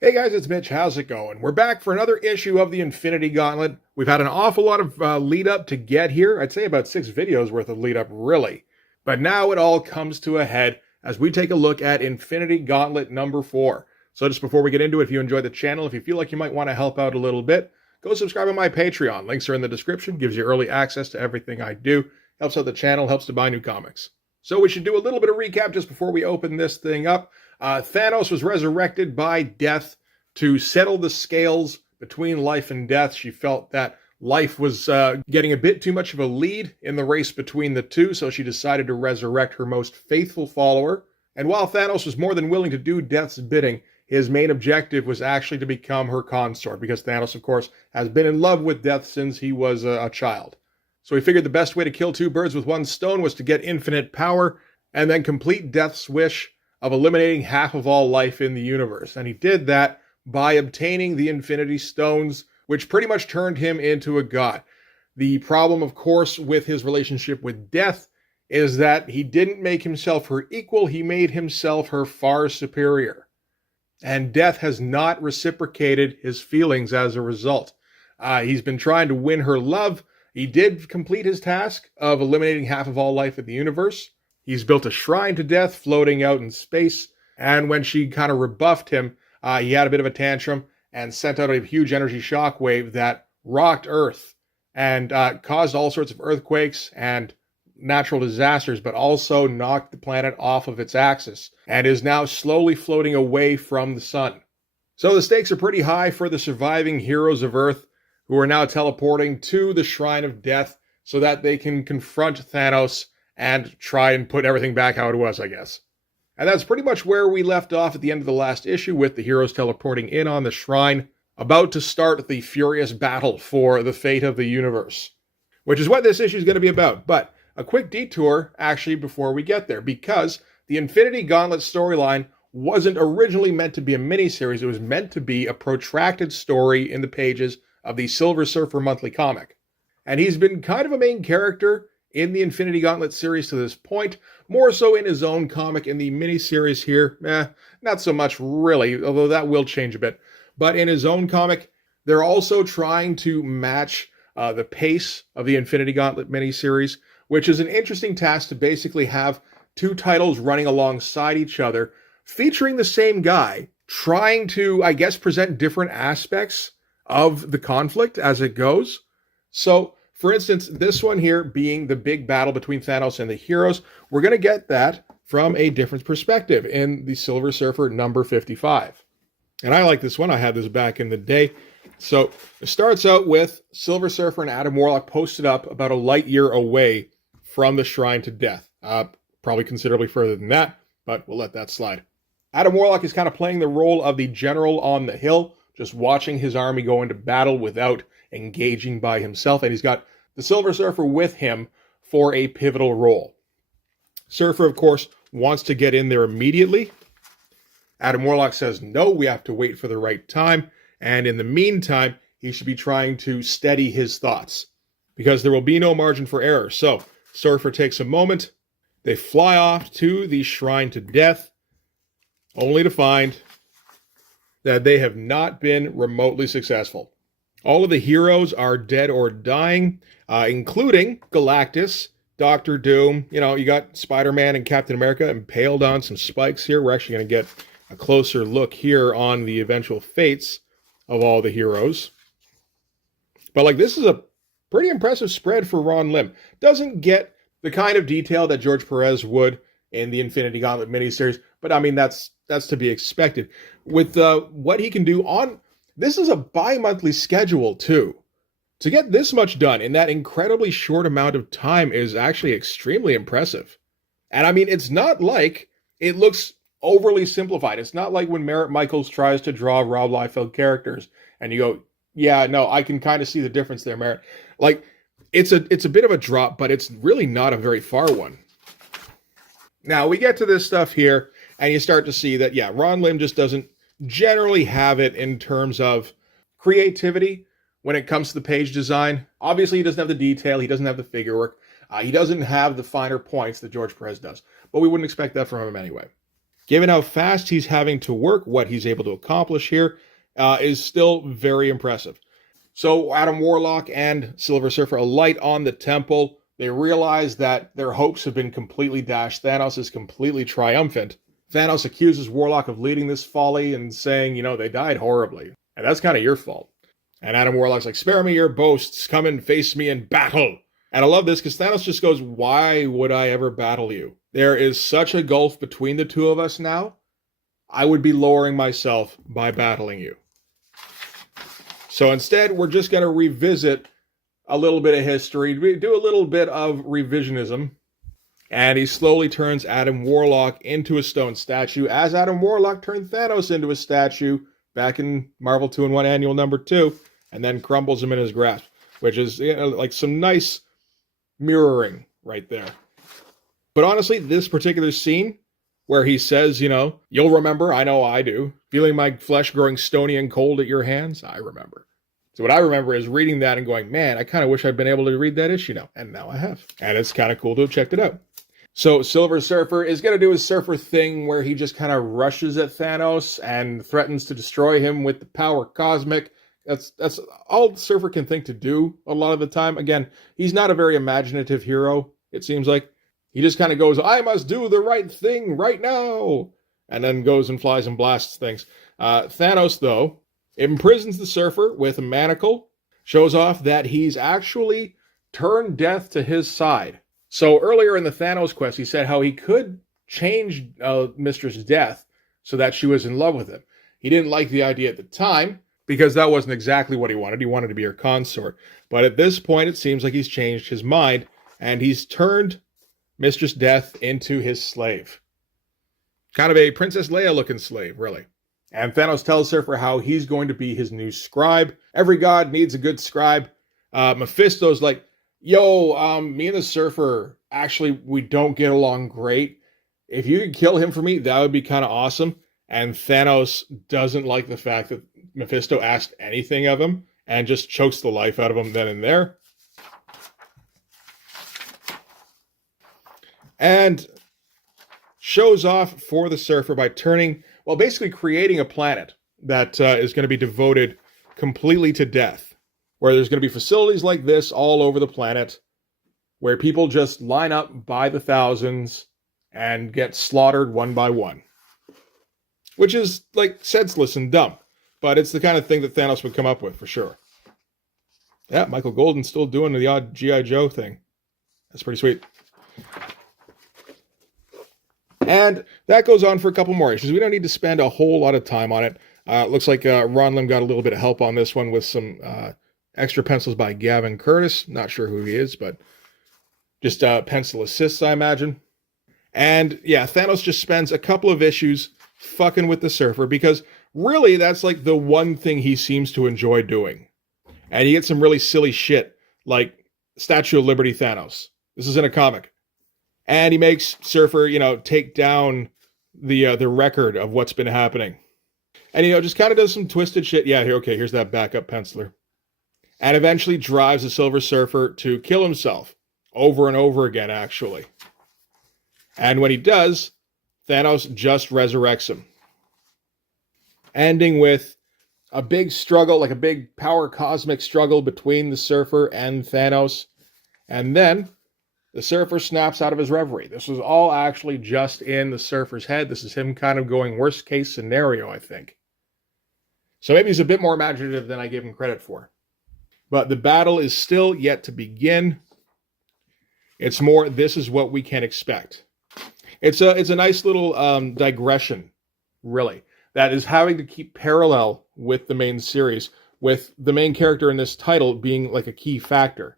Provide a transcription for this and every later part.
Hey guys, it's Mitch. How's it going? We're back for another issue of the Infinity Gauntlet. We've had an awful lot of lead up to get here. I'd say about 6 videos worth of lead up, really. But now it all comes to a head as we take a look at Infinity Gauntlet number 4. So just before we get into it, if you enjoy the channel, if you feel like you might want to help out a little bit, go subscribe on my Patreon. Links are in the description. Gives you early access to everything I do. Helps out the channel, helps to buy new comics. So we should do a little bit of recap just before we open this thing up. Thanos was resurrected by death to settle the scales between life and death. She felt that life was getting a bit too much of a lead in the race between the two, so she decided to resurrect her most faithful follower. And while Thanos was more than willing to do Death's bidding, his main objective was actually to become her consort, because Thanos, of course, has been in love with Death since he was a child. So he figured the best way to kill two birds with one stone was to get infinite power and then complete Death's wish of eliminating half of all life in the universe. And he did that by obtaining the Infinity Stones, which pretty much turned him into a god. The problem, of course, with his relationship with Death is that he didn't make himself her equal, he made himself her far superior. And Death has not reciprocated his feelings as a result. He's been trying to win her love. He did complete his task of eliminating half of all life in the universe. He's built a shrine to Death floating out in space, and when she kind of rebuffed him, he had a bit of a tantrum and sent out a huge energy shockwave that rocked Earth and caused all sorts of earthquakes and natural disasters, but also knocked the planet off of its axis and is now slowly floating away from the sun. So the stakes are pretty high for the surviving heroes of Earth, who are now teleporting to the Shrine of Death so that they can confront Thanos and try and put everything back how it was, I guess. And that's pretty much where we left off at the end of the last issue, with the heroes teleporting in on the shrine, about to start the furious battle for the fate of the universe, which is what this issue is going to be about. But a quick detour, actually, before we get there, because the Infinity Gauntlet storyline wasn't originally meant to be a miniseries. It was meant to be a protracted story in the pages of the Silver Surfer monthly comic. And he's been kind of a main character in the Infinity Gauntlet series to this point, more so in his own comic. In the miniseries here, not so much really, although that will change a bit. But in his own comic, they're also trying to match the pace of the Infinity Gauntlet miniseries, which is an interesting task to basically have two titles running alongside each other, featuring the same guy, trying to, I guess, present different aspects of the conflict as it goes. So, for instance, this one here being the big battle between Thanos and the heroes, we're going to get that from a different perspective in the Silver Surfer number 55. And I like this one. I had this back in the day. So it starts out with Silver Surfer and Adam Warlock posted up about a light year away from the Shrine to Death. Probably considerably further than that, but we'll let that slide. Adam Warlock is kind of playing the role of the general on the hill, just watching his army go into battle without engaging by himself, and he's got the Silver Surfer with him for a pivotal role. Surfer, of course, wants to get in there immediately. Adam Warlock says, no, we have to wait for the right time, and in the meantime, he should be trying to steady his thoughts, because there will be no margin for error. So, Surfer takes a moment, they fly off to the Shrine to Death, only to find that they have not been remotely successful. All of the heroes are dead or dying, including Galactus, Doctor Doom. You know, you got Spider-Man and Captain America impaled on some spikes here. We're actually going to get a closer look here on the eventual fates of all the heroes. But, like, this is a pretty impressive spread for Ron Lim. Doesn't get the kind of detail that George Perez would in the Infinity Gauntlet miniseries, but, I mean, that's to be expected. With what he can do on... This is a bi-monthly schedule, too. To get this much done in that incredibly short amount of time is actually extremely impressive. And I mean, it's not like it looks overly simplified. It's not like when Merritt Michaels tries to draw Rob Liefeld characters and you go, yeah, no, I can kind of see the difference there, Merritt. Like, it's a bit of a drop, but it's really not a very far one. Now, we get to this stuff here, and you start to see that, yeah, Ron Lim just doesn't generally have it in terms of creativity when it comes to the page design. Obviously, he doesn't have the detail. He doesn't have the figure work. He doesn't have the finer points that George Perez does. But we wouldn't expect that from him anyway. Given how fast he's having to work, what he's able to accomplish here is still very impressive. So Adam Warlock and Silver Surfer alight on the temple. They realize that their hopes have been completely dashed. Thanos is completely triumphant. Thanos accuses Warlock of leading this folly and saying, they died horribly. And that's kind of your fault. And Adam Warlock's like, spare me your boasts. Come and face me in battle. And I love this because Thanos just goes, why would I ever battle you? There is such a gulf between the two of us now. I would be lowering myself by battling you. So instead, we're just going to revisit a little bit of history, do a little bit of revisionism. And he slowly turns Adam Warlock into a stone statue, as Adam Warlock turned Thanos into a statue back in Marvel 2-in-1 Annual number 2, and then crumbles him in his grasp, which is like some nice mirroring right there. But honestly, this particular scene where he says, you'll remember, I know I do, feeling my flesh growing stony and cold at your hands, I remember. So what I remember is reading that and going, man, I kind of wish I'd been able to read that issue now. And now I have. And it's kind of cool to have checked it out. So Silver Surfer is going to do his Surfer thing where he just kind of rushes at Thanos and threatens to destroy him with the power cosmic. That's all Surfer can think to do a lot of the time. Again, he's not a very imaginative hero, it seems like. He just kind of goes, I must do the right thing right now. And then goes and flies and blasts things. Thanos, though, imprisons the Surfer with a manacle, shows off that he's actually turned death to his side. So earlier in the Thanos quest, he said how he could change Mistress Death so that she was in love with him. He didn't like the idea at the time because that wasn't exactly what he wanted. He wanted to be her consort. But at this point, it seems like he's changed his mind and he's turned Mistress Death into his slave. Kind of a Princess Leia looking slave, really. And Thanos tells Surfer how he's going to be his new scribe. Every god needs a good scribe. Mephisto's like, yo, me and the Surfer, actually, we don't get along great. If you could kill him for me, that would be kind of awesome. And Thanos doesn't like the fact that Mephisto asked anything of him and just chokes the life out of him then and there. And shows off for the Surfer by basically creating a planet that is going to be devoted completely to death, where there's going to be facilities like this all over the planet, where people just line up by the thousands and get slaughtered one by one. Which is, like, senseless and dumb, but it's the kind of thing that Thanos would come up with, for sure. Yeah, Michael Golden's still doing the odd G.I. Joe thing. That's pretty sweet. And that goes on for a couple more issues. We don't need to spend a whole lot of time on it. Looks like Ron Lim got a little bit of help on this one with some extra pencils by Gavin Curtis. Not sure who he is, but just pencil assists, I imagine. And yeah, Thanos just spends a couple of issues fucking with the Surfer because really that's like the one thing he seems to enjoy doing. And you get some really silly shit like Statue of Liberty Thanos. This is in a comic. And he makes Surfer, take down the record of what's been happening. And, just kind of does some twisted shit. Yeah, here's that backup penciler. And eventually drives the Silver Surfer to kill himself. Over and over again, actually. And when he does, Thanos just resurrects him. Ending with a big struggle, like a big power cosmic struggle between the Surfer and Thanos. And then the Surfer snaps out of his reverie. This was all actually just in the Surfer's head. This is him kind of going worst case scenario, I think. So maybe he's a bit more imaginative than I gave him credit for. But the battle is still yet to begin. It's more, this is what we can expect. It's a nice little digression, really, that is having to keep parallel with the main series, with the main character in this title being like a key factor.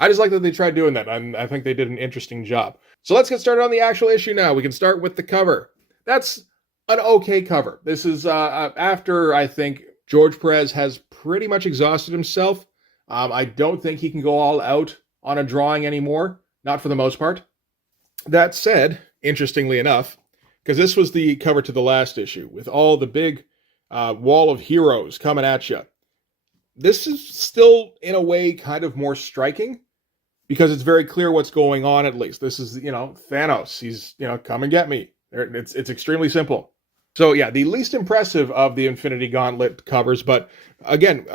I just like that they tried doing that, and I think they did an interesting job. So let's get started on the actual issue now. We can start with the cover. That's an okay cover. This is after, I think, George Perez has pretty much exhausted himself. I don't think he can go all out on a drawing anymore, not for the most part. That said, interestingly enough, because this was the cover to the last issue, with all the big wall of heroes coming at you. This is still, in a way, kind of more striking, because it's very clear what's going on, at least. This is, Thanos. He's, come and get me. It's extremely simple. So yeah, the least impressive of the Infinity Gauntlet covers, but again,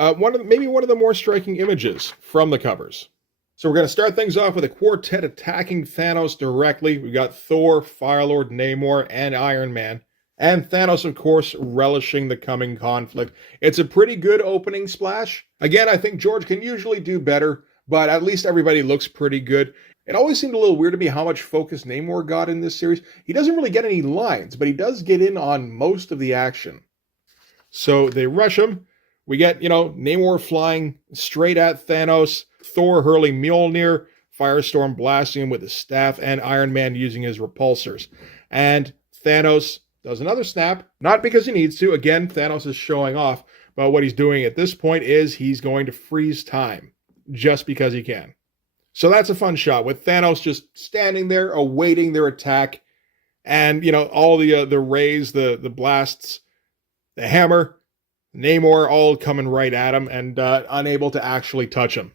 maybe one of the more striking images from the covers. So we're going to start things off with a quartet attacking Thanos directly. We've got Thor, Firelord, Namor, and Iron Man. And Thanos, of course, relishing the coming conflict. It's a pretty good opening splash. Again, I think George can usually do better, but at least everybody looks pretty good. It always seemed a little weird to me how much focus Namor got in this series. He doesn't really get any lines, but he does get in on most of the action. So they rush him. We get, Namor flying straight at Thanos, Thor hurling Mjolnir, Firestorm blasting him with his staff, and Iron Man using his repulsors. And Thanos does another snap, not because he needs to. Again, Thanos is showing off, but what he's doing at this point is he's going to freeze time, just because he can. So that's a fun shot, with Thanos just standing there, awaiting their attack, and, all the rays, the blasts, the hammer, Namor all coming right at him and unable to actually touch him.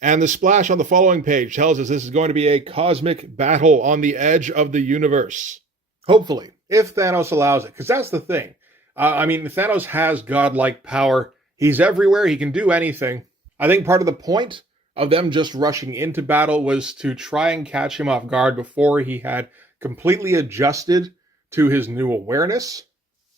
And the splash on the following page tells us this is going to be a cosmic battle on the edge of the universe. Hopefully, if Thanos allows it, because that's the thing. Thanos has godlike power. He's everywhere. He can do anything. I think part of the point of them just rushing into battle was to try and catch him off guard before he had completely adjusted to his new awareness.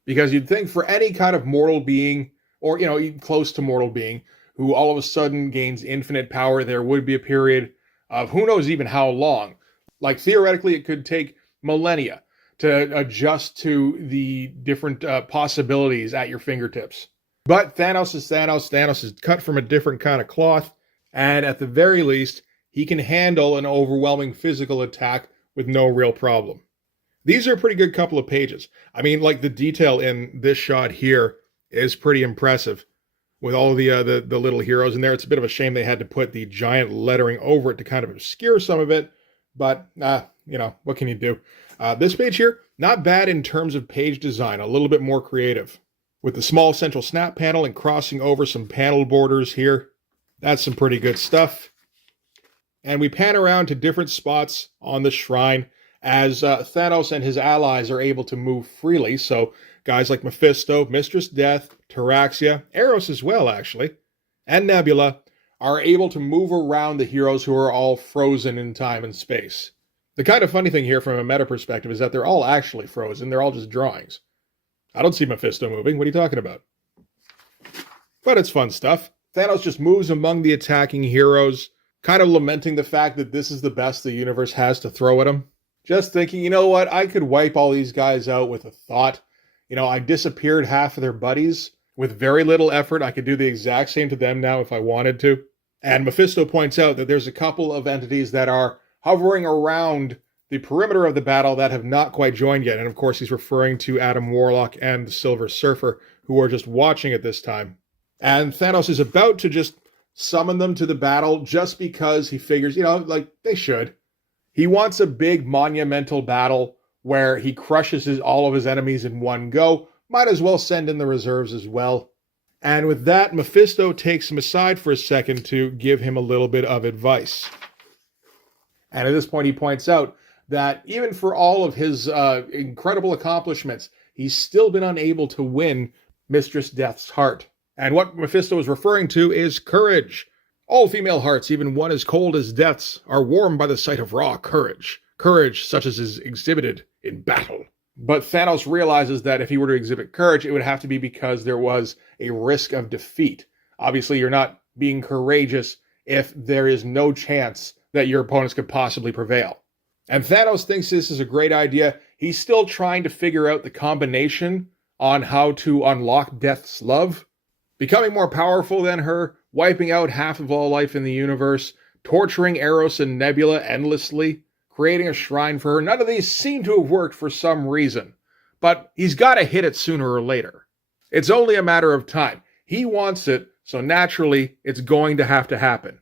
Because you'd think for any kind of mortal being, or, even close to mortal being, who all of a sudden gains infinite power, there would be a period of who knows even how long. Like, theoretically, it could take millennia to adjust to the different possibilities at your fingertips. But Thanos is Thanos. Thanos is cut from a different kind of cloth. And at the very least, he can handle an overwhelming physical attack with no real problem. These are a pretty good couple of pages. The detail in this shot here is pretty impressive. With all the little heroes in there. It's a bit of a shame they had to put the giant lettering over it to kind of obscure some of it. But, what can you do? This page here, not bad in terms of page design. A little bit more creative. With the small central snap panel and crossing over some panel borders here. That's some pretty good stuff. And we pan around to different spots on the shrine as Thanos and his allies are able to move freely. So guys like Mephisto, Mistress Death, Taraxia, Eros as well, actually, and Nebula are able to move around the heroes who are all frozen in time and space. The kind of funny thing here from a meta perspective is that they're all actually frozen. They're all just drawings. I don't see Mephisto moving. What are you talking about? But it's fun stuff. Thanos just moves among the attacking heroes, kind of lamenting the fact that this is the best the universe has to throw at him. Just thinking, you know what, I could wipe all these guys out with a thought. I disappeared half of their buddies with very little effort. I could do the exact same to them now if I wanted to. And Mephisto points out that there's a couple of entities that are hovering around the perimeter of the battle that have not quite joined yet. And of course, he's referring to Adam Warlock and the Silver Surfer, who are just watching at this time. And Thanos is about to just summon them to the battle just because he figures, they should. He wants a big monumental battle where he crushes all of his enemies in one go. Might as well send in the reserves as well. And with that, Mephisto takes him aside for a second to give him a little bit of advice. And at this point, he points out that even for all of his incredible accomplishments, he's still been unable to win Mistress Death's heart. And what Mephisto is referring to is courage. All female hearts, even one as cold as Death's, are warmed by the sight of raw courage. Courage such as is exhibited in battle. But Thanos realizes that if he were to exhibit courage, it would have to be because there was a risk of defeat. Obviously, you're not being courageous if there is no chance that your opponents could possibly prevail. And Thanos thinks this is a great idea. He's still trying to figure out the combination on how to unlock Death's love. Becoming more powerful than her, wiping out half of all life in the universe, torturing Eros and Nebula endlessly, creating a shrine for her. None of these seem to have worked for some reason. But he's got to hit it sooner or later. It's only a matter of time. He wants it, so naturally, it's going to have to happen.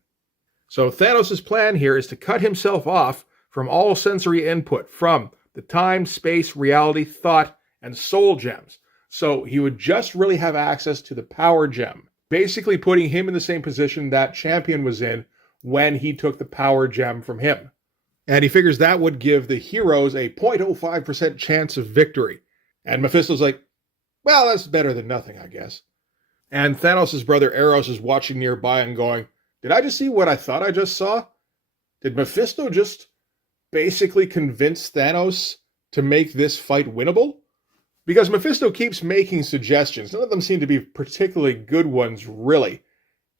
So Thanos' plan here is to cut himself off from all sensory input from the time, space, reality, thought, and soul gems. So he would just really have access to the power gem, basically putting him in the same position that Champion was in when he took the power gem from him. And he figures that would give the heroes a 0.05% chance of victory. And Mephisto's like, well, that's better than nothing, I guess. And Thanos' brother Eros is watching nearby and going, did I just see what I thought I just saw? Did Mephisto just basically convince Thanos to make this fight winnable? Because Mephisto keeps making suggestions. None of them seem to be particularly good ones, really.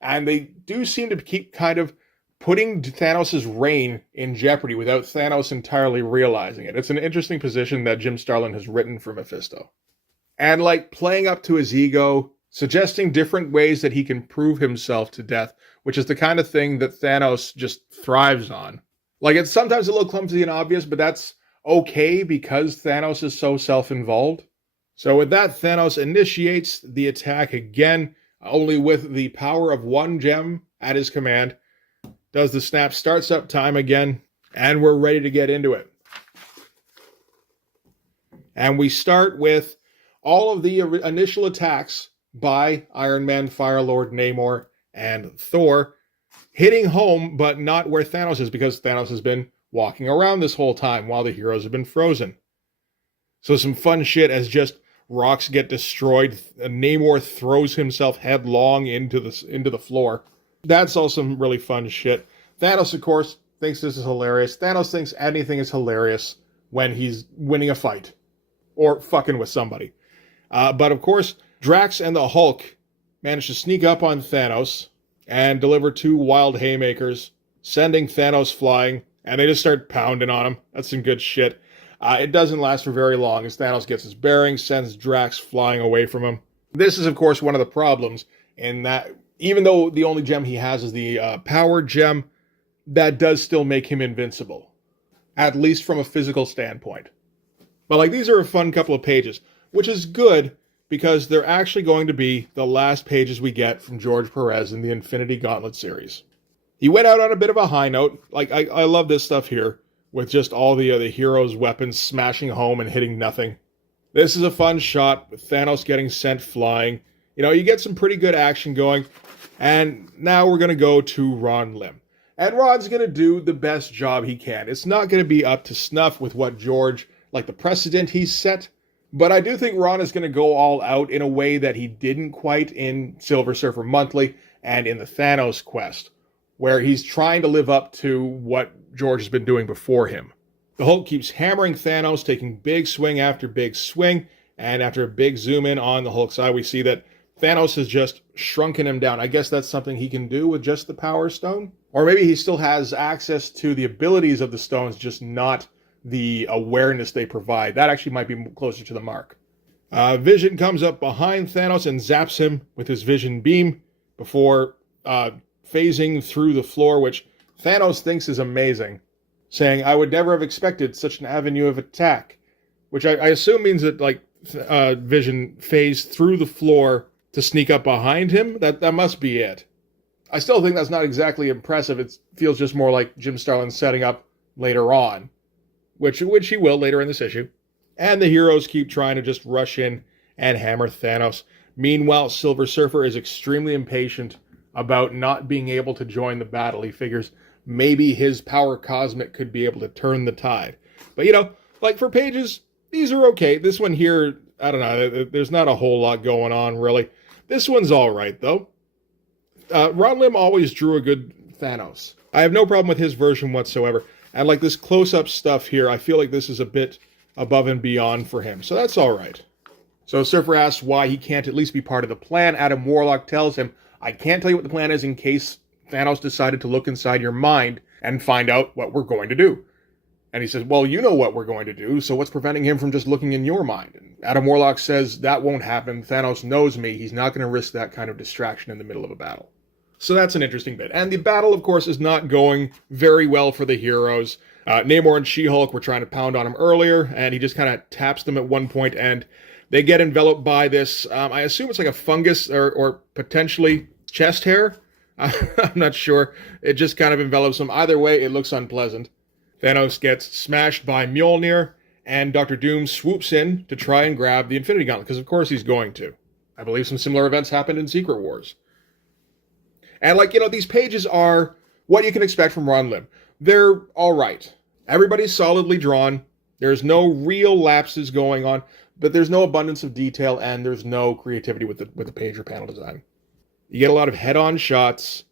And they do seem to keep kind of putting Thanos' reign in jeopardy without Thanos entirely realizing it. It's an interesting position that Jim Starlin has written for Mephisto. And like playing up to his ego, suggesting different ways that he can prove himself to death, which is the kind of thing that Thanos just thrives on. Like, it's sometimes a little clumsy and obvious, but that's okay because Thanos is so self-involved. So with that, Thanos initiates the attack again, only with the power of one gem at his command. Does the snap, starts up time again, and we're ready to get into it. And we start with all of the initial attacks by Iron Man, Firelord, Namor, and Thor hitting home, but not where Thanos is, because Thanos has been walking around this whole time while the heroes have been frozen. So some fun shit as just rocks get destroyed. Namor throws himself headlong into the floor. That's all some really fun shit. Thanos, of course, thinks this is hilarious. Thanos thinks anything is hilarious when he's winning a fight or fucking with somebody. But of course, Drax and the Hulk manage to sneak up on Thanos and deliver 2 wild haymakers, sending Thanos flying, and they just start pounding on him. That's some good shit. It doesn't last for very long as Thanos gets his bearings, sends Drax flying away from him. This is, of course, one of the problems in that even though the only gem he has is the power gem, that does still make him invincible, at least from a physical standpoint. But like, these are a fun couple of pages, which is good because they're actually going to be the last pages we get from George Perez in the Infinity Gauntlet series. He went out on a bit of a high note. Like, I love this stuff here, with just all the heroes' weapons smashing home and hitting nothing. This is a fun shot with Thanos getting sent flying. You know, you get some pretty good action going. And now we're going to go to Ron Lim. And Ron's going to do the best job he can. It's not going to be up to snuff with what George, like the precedent he's set. But I do think Ron is going to go all out in a way that he didn't quite in Silver Surfer Monthly and in the Thanos Quest, where he's trying to live up to what George has been doing before him. The Hulk keeps hammering Thanos, taking big swing after big swing, and after a big zoom in on the Hulk's eye, we see that Thanos has just shrunken him down. I guess that's something he can do with just the Power Stone? Or maybe he still has access to the abilities of the stones, just not the awareness they provide. That actually might be closer to the mark. Vision comes up behind Thanos and zaps him with his vision beam before phasing through the floor, which Thanos thinks is amazing, saying, I would never have expected such an avenue of attack, which I assume means that like Vision phased through the floor to sneak up behind him. That must be it. I still think that's not exactly impressive. It feels just more like Jim Starlin setting up later on, which he will later in this issue. And the heroes keep trying to just rush in and hammer Thanos. Meanwhile, Silver Surfer is extremely impatient about not being able to join the battle. He figures maybe his power cosmic could be able to turn the tide. But, you know, like for pages, these are okay. This one here, I don't know, there's not a whole lot going on, really. This one's all right, though. Ron Lim always drew a good Thanos. I have no problem with his version whatsoever. And like this close-up stuff here, I feel like this is a bit above and beyond for him. So that's all right. So Surfer asks why he can't at least be part of the plan. Adam Warlock tells him, I can't tell you what the plan is in case Thanos decided to look inside your mind and find out what we're going to do. And he says, well, you know what we're going to do, so what's preventing him from just looking in your mind? And Adam Warlock says, that won't happen. Thanos knows me. He's not going to risk that kind of distraction in the middle of a battle. So that's an interesting bit. And the battle, of course, is not going very well for the heroes. Namor and She-Hulk were trying to pound on him earlier, and he just kind of taps them at one point, and they get enveloped by this, I assume it's like a fungus or potentially chest hair. I'm not sure. It just kind of envelops them. Either way, it looks unpleasant. Thanos gets smashed by Mjolnir, and Dr. Doom swoops in to try and grab the Infinity Gauntlet, because of course he's going to. I believe some similar events happened in Secret Wars. And like, you know, these pages are what you can expect from Ron Lim. They're all right. Everybody's solidly drawn. There's no real lapses going on, but there's no abundance of detail, and there's no creativity with the page or panel design. You get a lot of head-on shots.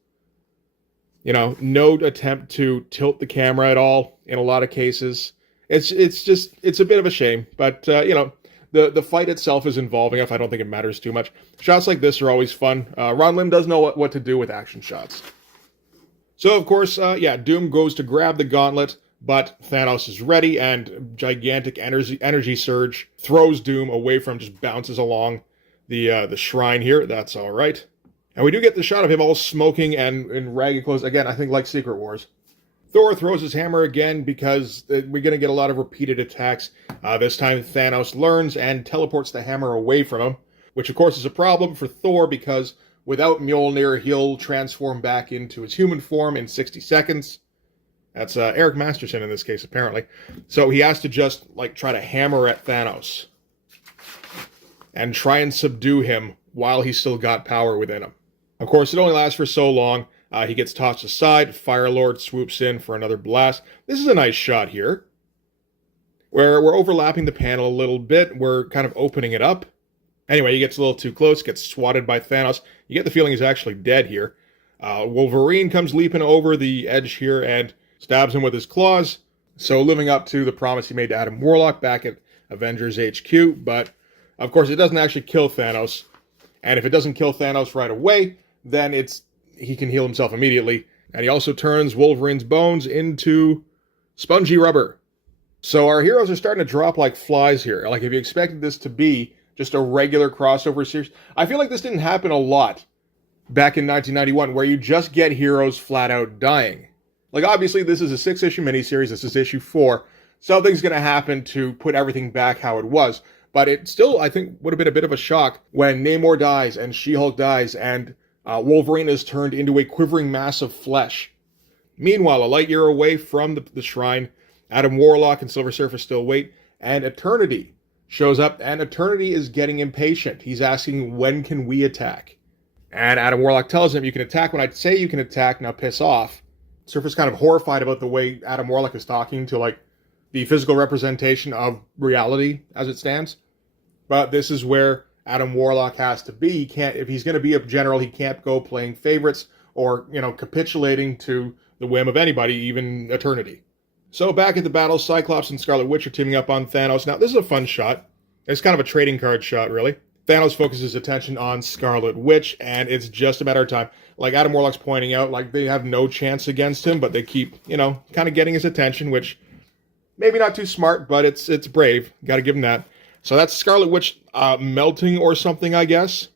No attempt to tilt the camera at all in a lot of cases. It's a bit of a shame, but the fight itself is involving enough. I don't think it matters too much. Shots like this are always fun. Ron Lim does know what to do with action shots. So of course, Doom goes to grab the gauntlet, but Thanos is ready, and gigantic energy surge throws Doom away from him, just bounces along the shrine here. That's all right. And we do get the shot of him all smoking and in ragged clothes. Again, I think like Secret Wars. Thor throws his hammer again because we're going to get a lot of repeated attacks. This time Thanos learns and teleports the hammer away from him, which of course is a problem for Thor because without Mjolnir, he'll transform back into his human form in 60 seconds. That's Eric Masterson in this case, apparently. So he has to just try to hammer at Thanos and try and subdue him while he's still got power within him. Of course, it only lasts for so long. He gets tossed aside. Firelord swoops in for another blast. This is a nice shot here, where we're overlapping the panel a little bit. We're kind of opening it up. Anyway, he gets a little too close, gets swatted by Thanos. You get the feeling he's actually dead here. Wolverine comes leaping over the edge here and stabs him with his claws. So living up to the promise he made to Adam Warlock back at Avengers HQ. But, of course, it doesn't actually kill Thanos. And if it doesn't kill Thanos right away, then he can heal himself immediately. And he also turns Wolverine's bones into spongy rubber. So our heroes are starting to drop like flies here. Like if you expected this to be just a regular crossover series, I feel like this didn't happen a lot back in 1991, where you just get heroes flat out dying. Like obviously this is a 6-issue miniseries, this is issue 4. Something's going to happen to put everything back how it was. But it still, I think, would have been a bit of a shock when Namor dies and She-Hulk dies and Wolverine is turned into a quivering mass of flesh. Meanwhile, a light year away from the shrine, Adam Warlock and Silver Surfer still wait, and Eternity shows up, and Eternity is getting impatient. He's asking, when can we attack? And Adam Warlock tells him, you can attack when I say you can attack, now piss off. Surfer's kind of horrified about the way Adam Warlock is talking to, the physical representation of reality as it stands. But this is where Adam Warlock has to be. He can't, if he's going to be a general, he can't go playing favorites or, capitulating to the whim of anybody, even Eternity. So back at the battle, Cyclops and Scarlet Witch are teaming up on Thanos. Now, this is a fun shot. It's kind of a trading card shot, really. Thanos focuses attention on Scarlet Witch, and it's just a matter of time. Like Adam Warlock's pointing out, they have no chance against him, but they keep, kind of getting his attention, which maybe not too smart, but it's brave. Got to give him that. So that's Scarlet Witch melting or something, I guess.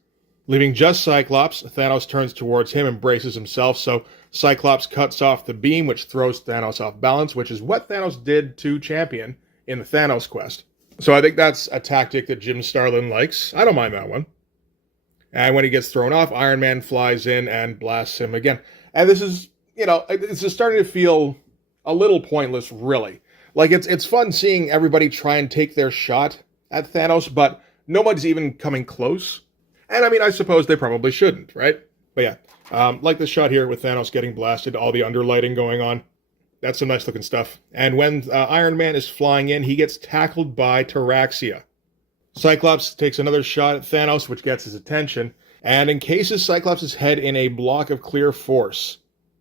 Leaving just Cyclops, Thanos turns towards him and braces himself, so Cyclops cuts off the beam, which throws Thanos off balance, which is what Thanos did to Champion in the Thanos quest. So I think that's a tactic that Jim Starlin likes. I don't mind that one. And when he gets thrown off, Iron Man flies in and blasts him again. And this is, it's just starting to feel a little pointless, really. It's fun seeing everybody try and take their shot at Thanos, but nobody's even coming close. And I suppose they probably shouldn't, right? But yeah, like this shot here with Thanos getting blasted, all the underlighting going on. That's some nice looking stuff. And when Iron Man is flying in, he gets tackled by Taraxia. Cyclops takes another shot at Thanos, which gets his attention, and encases Cyclops' head in a block of clear force.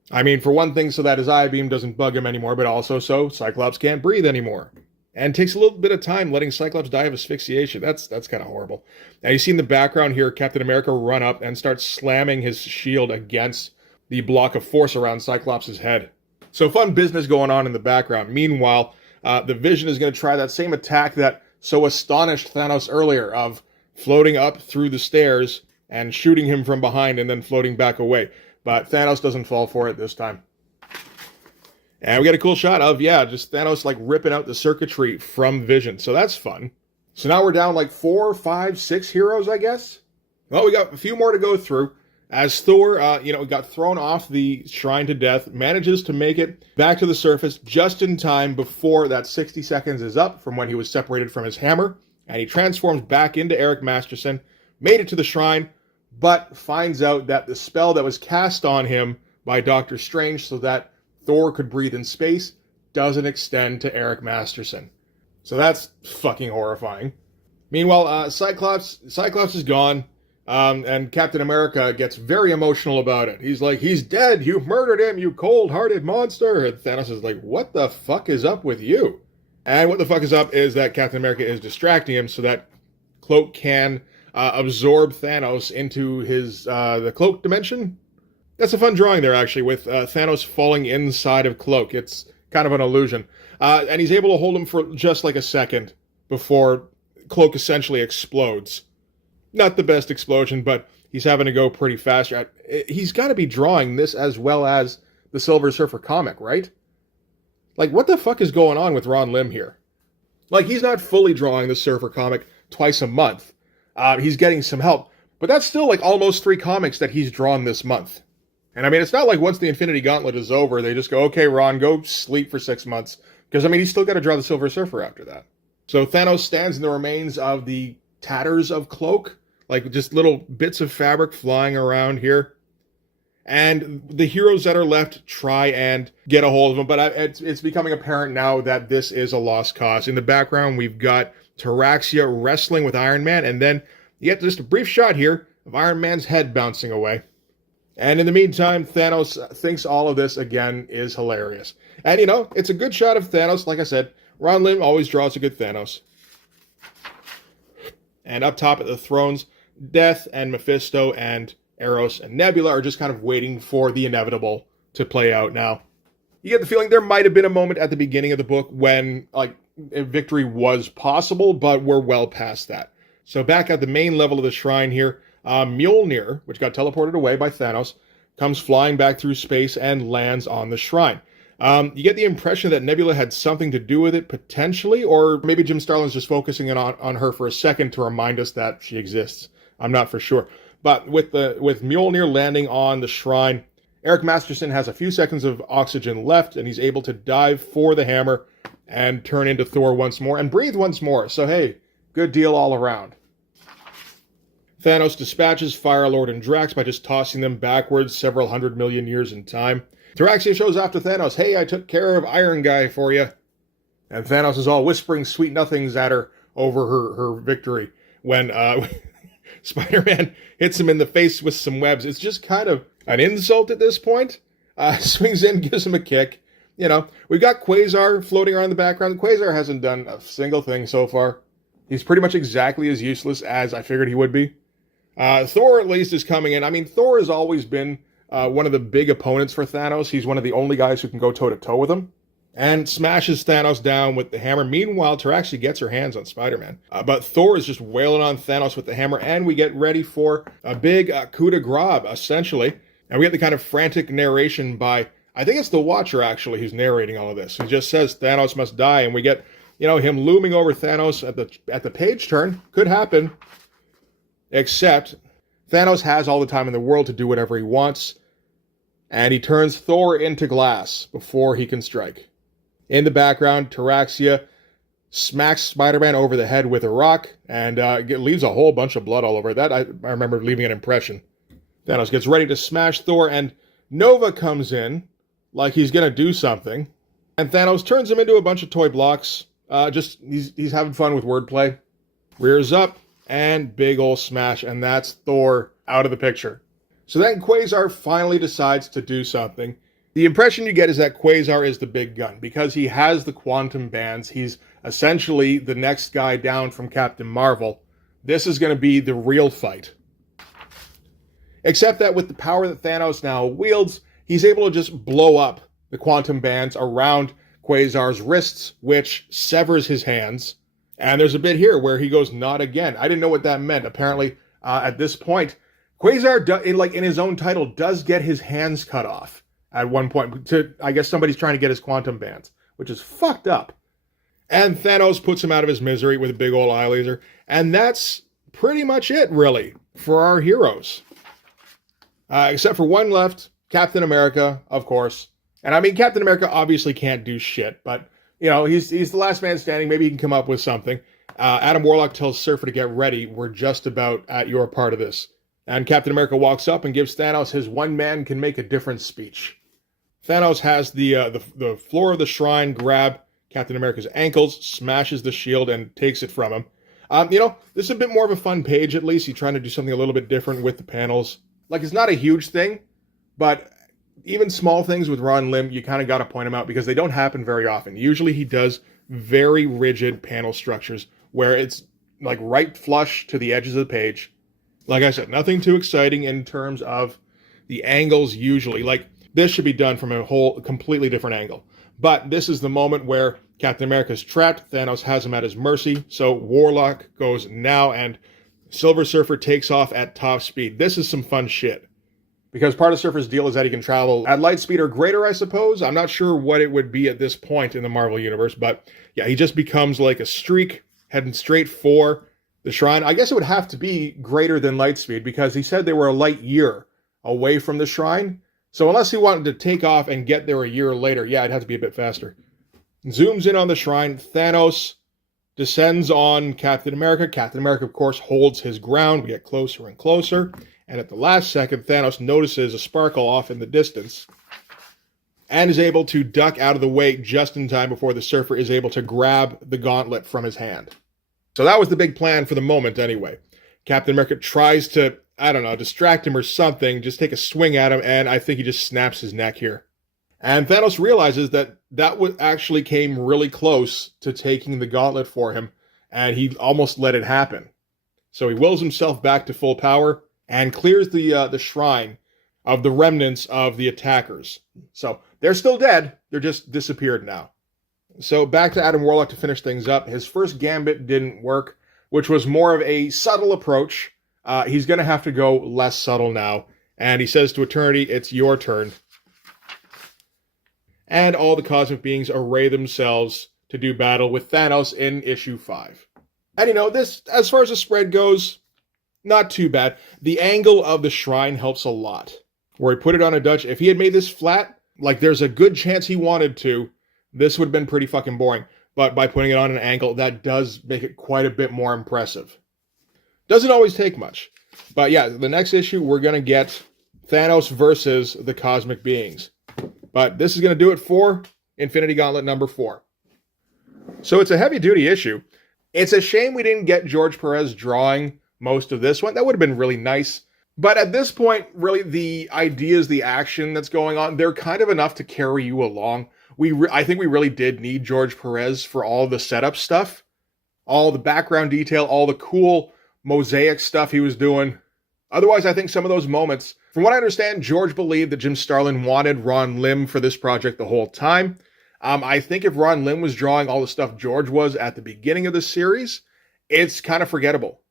For one thing, so that his eye beam doesn't bug him anymore, but also so Cyclops can't breathe anymore. And takes a little bit of time letting Cyclops die of asphyxiation. That's kind of horrible. Now you see in the background here, Captain America run up and start slamming his shield against the block of force around Cyclops' head. So fun business going on in the background. Meanwhile, the Vision is going to try that same attack that so astonished Thanos earlier, of floating up through the stairs and shooting him from behind and then floating back away. But Thanos doesn't fall for it this time. And we get a cool shot of, just Thanos ripping out the circuitry from Vision. So that's fun. So now we're down 4, 5, 6 heroes, I guess. Well, we got a few more to go through. As Thor, got thrown off the shrine to death, manages to make it back to the surface just in time before that 60 seconds is up from when he was separated from his hammer. And he transforms back into Eric Masterson, made it to the shrine, but finds out that the spell that was cast on him by Doctor Strange so that Thor could breathe in space doesn't extend to Eric Masterson. So that's fucking horrifying. Meanwhile, Cyclops is gone, and Captain America gets very emotional about it. He's like, he's dead, you murdered him, you cold-hearted monster. And Thanos is like, what the fuck is up with you? And what the fuck is up is that Captain America is distracting him so that Cloak can absorb Thanos into his the Cloak dimension. That's a fun drawing there, actually, with Thanos falling inside of Cloak. It's kind of an illusion. And he's able to hold him for just like a second before Cloak essentially explodes. Not the best explosion, but he's having to go pretty fast. He's got to be drawing this as well as the Silver Surfer comic, right? Like, what the fuck is going on with Ron Lim here? Like, he's not fully drawing the Surfer comic twice a month. He's getting some help. But that's still like almost 3 comics that he's drawn this month. And I mean, it's not like once the Infinity Gauntlet is over, they just go, okay, Ron, go sleep for 6 months. Because, I mean, he's still got to draw the Silver Surfer after that. So Thanos stands in the remains of the tatters of Cloak. Like, just little bits of fabric flying around here. And the heroes that are left try and get a hold of him. But it's becoming apparent now that this is a lost cause. In the background, we've got Taraxia wrestling with Iron Man. And then you get just a brief shot here of Iron Man's head bouncing away. And in the meantime, Thanos thinks all of this, again, is hilarious. And, you know, it's a good shot of Thanos. Like I said, Ron Lim always draws a good Thanos. And up top at the thrones, Death and Mephisto and Eros and Nebula are just kind of waiting for the inevitable to play out now. You get the feeling there might have been a moment at the beginning of the book when, like, victory was possible, but we're well past that. So back at the main level of the shrine here, Mjolnir, which got teleported away by Thanos, comes flying back through space and lands on the shrine. You get the impression that Nebula had something to do with it, potentially, or maybe Jim Starlin's just focusing on her for a second to remind us that she exists. I'm not for sure. But with Mjolnir landing on the shrine, Eric Masterson has a few seconds of oxygen left, and he's able to dive for the hammer and turn into Thor once more and breathe once more. So hey, good deal all around. Thanos dispatches Firelord and Drax by just tossing them backwards several 100 million years in time. Taraxia shows after Thanos, hey, I took care of Iron Guy for you. And Thanos is all whispering sweet nothings at her over her victory when Spider-Man hits him in the face with some webs. It's just kind of an insult at this point. Swings in, gives him a kick. You know, we've got Quasar floating around in the background. Quasar hasn't done a single thing so far. He's pretty much exactly as useless as I figured he would be. Thor, at least, is coming in. I mean, Thor has always been one of the big opponents for Thanos. He's one of the only guys who can go toe-to-toe with him. And smashes Thanos down with the hammer. Meanwhile, Taraxia gets her hands on Spider-Man. But Thor is just wailing on Thanos with the hammer. And we get ready for a big coup de grace, essentially. And we get the kind of frantic narration by, I think it's the Watcher, actually, who's narrating all of this. He just says Thanos must die. And we get, you know, him looming over Thanos at the page turn. Could happen. Except Thanos has all the time in the world to do whatever he wants. And he turns Thor into glass before he can strike. In the background, Taraxia smacks Spider-Man over the head with a rock and leaves a whole bunch of blood all over that. I remember leaving an impression. Thanos gets ready to smash Thor, and Nova comes in like he's going to do something. And Thanos turns him into a bunch of toy blocks. He's having fun with wordplay. Rears up, and big ol' smash, and that's Thor out of the picture. So then Quasar finally decides to do something. The impression you get is that Quasar is the big gun. Because he has the quantum bands, he's essentially the next guy down from Captain Marvel. This is going to be the real fight. Except that with the power that Thanos now wields, he's able to just blow up the quantum bands around Quasar's wrists, which severs his hands. And there's a bit here where he goes, not again. I didn't know what that meant. Apparently, at this point, Quasar, in his own title, does get his hands cut off at one point. I guess somebody's trying to get his quantum bands, which is fucked up. And Thanos puts him out of his misery with a big old eye laser. And that's pretty much it, really, for our heroes. Except for one left, Captain America, of course. And I mean, Captain America obviously can't do shit, but, you know, he's the last man standing. Maybe he can come up with something. Adam Warlock tells Surfer to get ready. We're just about at your part of this. And Captain America walks up and gives Thanos his one man can make a difference speech. Thanos has the floor of the shrine grab Captain America's ankles, smashes the shield, and takes it from him. This is a bit more of a fun page, at least. He's trying to do something a little bit different with the panels. Like, it's not a huge thing, but even small things with Ron Lim, you kind of got to point them out because they don't happen very often. Usually he does very rigid panel structures where it's like right flush to the edges of the page. Like I said, nothing too exciting in terms of the angles usually. Like, this should be done from a whole completely different angle. But this is the moment where Captain America's trapped. Thanos has him at his mercy. So Warlock goes now and Silver Surfer takes off at top speed. This is some fun shit. Because part of Surfer's deal is that he can travel at light speed or greater, I suppose. I'm not sure what it would be at this point in the Marvel Universe. But yeah, he just becomes like a streak heading straight for the shrine. I guess it would have to be greater than light speed because he said they were a light year away from the shrine. So unless he wanted to take off and get there a year later, yeah, it'd have to be a bit faster. Zooms in on the shrine. Thanos descends on Captain America. Captain America, of course, holds his ground. We get closer and closer. And at the last second, Thanos notices a sparkle off in the distance and is able to duck out of the way just in time before the Surfer is able to grab the gauntlet from his hand. So that was the big plan for the moment anyway. Captain America tries to, distract him or something, just take a swing at him, and I think he just snaps his neck here. And Thanos realizes that actually came really close to taking the gauntlet for him, and he almost let it happen. So he wills himself back to full power and clears the shrine of the remnants of the attackers. So they're still dead, they're just disappeared now. So back to Adam Warlock to finish things up. His first gambit didn't work, which was more of a subtle approach. He's going to have to go less subtle now. And he says to Eternity, it's your turn. And all the cosmic beings array themselves to do battle with Thanos in issue 5. And this, as far as the spread goes, not too bad. The angle of the shrine helps a lot. Where he put it on a Dutch, if he had made this flat, like there's a good chance he wanted to, this would have been pretty fucking boring. But by putting it on an angle, that does make it quite a bit more impressive. Doesn't always take much. But yeah, the next issue, we're going to get Thanos versus the cosmic beings. But this is going to do it for Infinity Gauntlet number 4. So it's a heavy-duty issue. It's a shame we didn't get George Perez drawing most of this one. That would have been really nice. But at this point, really, the ideas, the action that's going on, they're kind of enough to carry you along. I think we really did need George Perez for all the setup stuff. All the background detail, all the cool mosaic stuff he was doing. Otherwise, I think some of those moments, from what I understand, George believed that Jim Starlin wanted Ron Lim for this project the whole time. I think if Ron Lim was drawing all the stuff George was at the beginning of the series, it's kind of forgettable.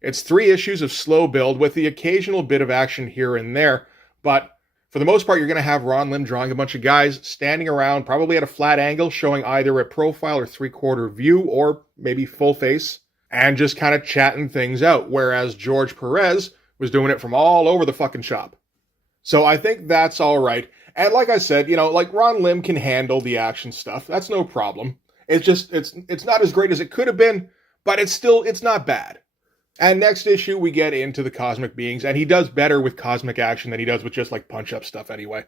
It's 3 issues of slow build with the occasional bit of action here and there, but for the most part, you're going to have Ron Lim drawing a bunch of guys standing around, probably at a flat angle, showing either a profile or 3/4 view, or maybe full face, and just kind of chatting things out, whereas George Perez was doing it from all over the fucking shop. So I think that's all right. And like I said, like Ron Lim can handle the action stuff. That's no problem. It's just, it's not as great as it could have been, but it's not bad. And next issue, we get into the cosmic beings, and he does better with cosmic action than he does with just like punch-up stuff anyway.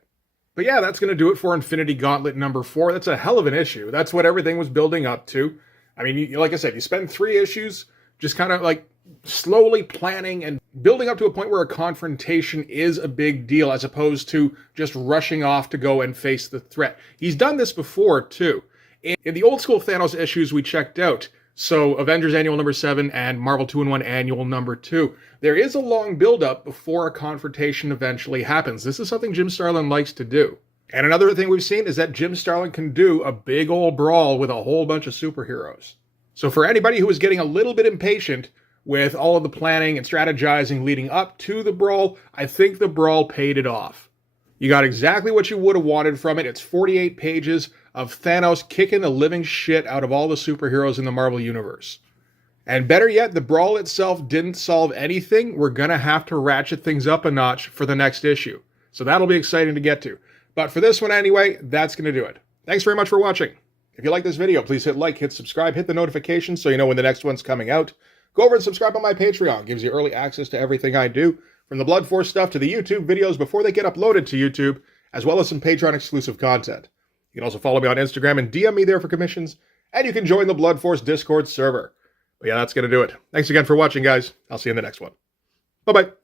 But yeah, that's going to do it for Infinity Gauntlet number 4. That's a hell of an issue. That's what everything was building up to. I mean, like I said, you spend 3 issues just kind of like slowly planning and building up to a point where a confrontation is a big deal as opposed to just rushing off to go and face the threat. He's done this before, too. In the old school Thanos issues we checked out, so Avengers Annual number 7 and Marvel 2-in-1 Annual number 2, there is a long build-up before a confrontation eventually happens. This is something Jim Starlin likes to do. And another thing we've seen is that Jim Starlin can do a big old brawl with a whole bunch of superheroes. So for anybody who is getting a little bit impatient with all of the planning and strategizing leading up to the brawl, I think the brawl paid it off. You got exactly what you would have wanted from it. It's 48 pages of Thanos kicking the living shit out of all the superheroes in the Marvel Universe. And better yet, the brawl itself didn't solve anything. We're going to have to ratchet things up a notch for the next issue. So that'll be exciting to get to. But for this one anyway, that's going to do it. Thanks very much for watching. If you like this video, please hit like, hit subscribe, hit the notifications so you know when the next one's coming out. Go over and subscribe on my Patreon. It gives you early access to everything I do, from the Blood Force stuff to the YouTube videos before they get uploaded to YouTube. as well as some Patreon exclusive content. You can also follow me on Instagram and DM me there for commissions, and you can join the Blood Force Discord server. But yeah, that's going to do it. Thanks again for watching, guys. I'll see you in the next one. Bye-bye.